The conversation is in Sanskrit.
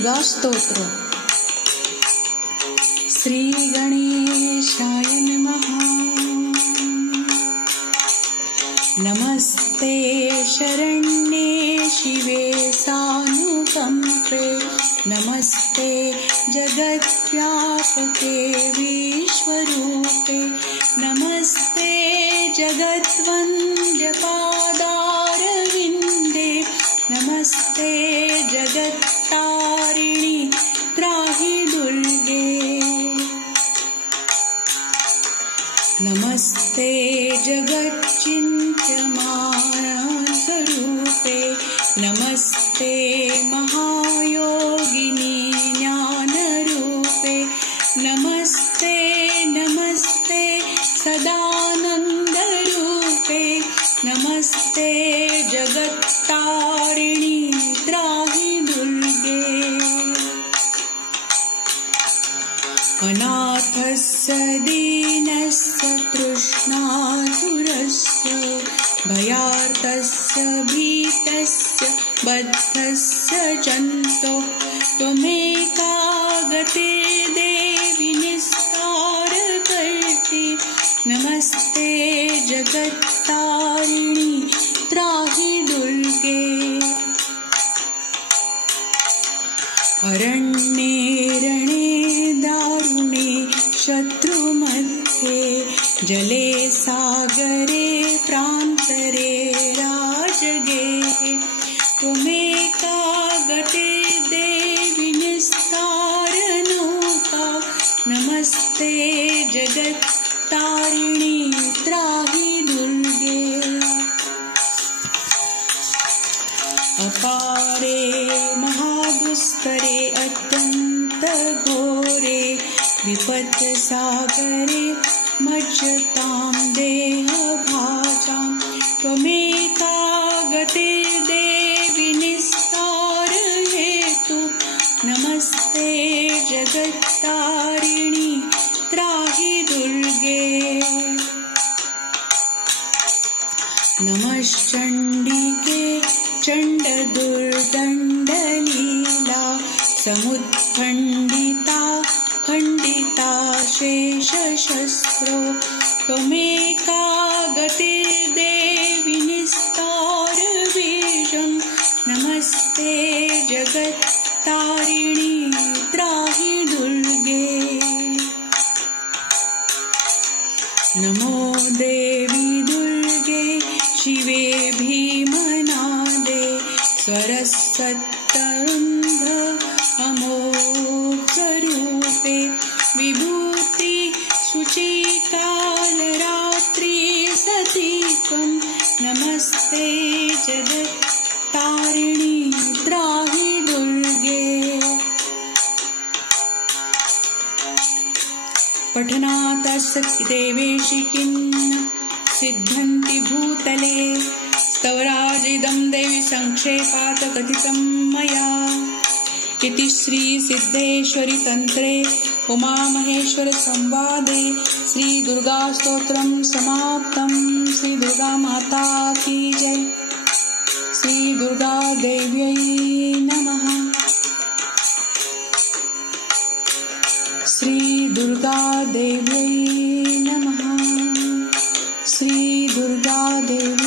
दुर्गा स्तोत्र। श्री गणेशाय नमः। नमस्ते शरण्ये शिवे सानुकंपे, नमस्ते जगद्व्यापके विश्वरूपे, नमस्ते जगद्वन्द्यपादारविन्दे, नमस्ते जगत्तारिणि त्राहि दुर्गे, नमस्ते जगच्चिन्त्यमानस्वरूपे, नमस्ते महायोगिनी ज्ञानरूपे, नमस्ते नमस्ते सदानन्दरूपे, नमस्ते जगत्तारिणि त्राहि दुर्गे, अनाथस्य दीनस्य तृष्णातुरस्य, भयार्तस्य भीतस्य बद्धस्य जन्तो, त्वमेका गतिर्देवि निस्तारकर्त्री, नमस्ते जगत्तारिणि त्राहि दुर्गे, अरण्ये रणे दारुणे शत्रुमध्ये, जले सागरे प्रान्तरे राजगे, त्वमेका गतिर्देवि निस्तारनौका, नमस्ते जगत्तारिणि त्राहि दुर्गे, अपारे महादुस्तरे अत्यन्तघोरे, विपत्सागरे मज्जतां देहभाजां, त्वमेका गतिर्देवि निस्तारहेतु, नमस्ते जगत्तारिणि त्राहि दुर्गे, नमश्चण्डिके चण्डदुर्दण्डलीला, समुत्खण्डिता खण्डिता शेषशस्त्रो, त्वमेका गतिर्देवि निस्तारबीजं, नमस्ते जगत्तारिणि त्राहि दुर्गे, नमो देवी दुर्गे शिवे भीमनादे, स्वरसत्तरुन्ध अमोघरूपे, विभूति शुचिकालरात्रि सती त्वं, नमस्ते जगत्तारिणि त्राहि दुर्गे, पठनातस्य देवेशि किन्न सिद्धन्ति भूतले, स्तवराजिदं देवि संक्षेपात् कथितं मया, इति श्री सिद्धेश्वरी तंत्रे उमामहेश्वर संवादे श्री दुर्गा स्तोत्रम समाप्तम। श्री दुर्गा माता की जय। श्री दुर्गा देव्यै नमः। श्री दुर्गा देव्यै नमः। श्री दुर्गा देवी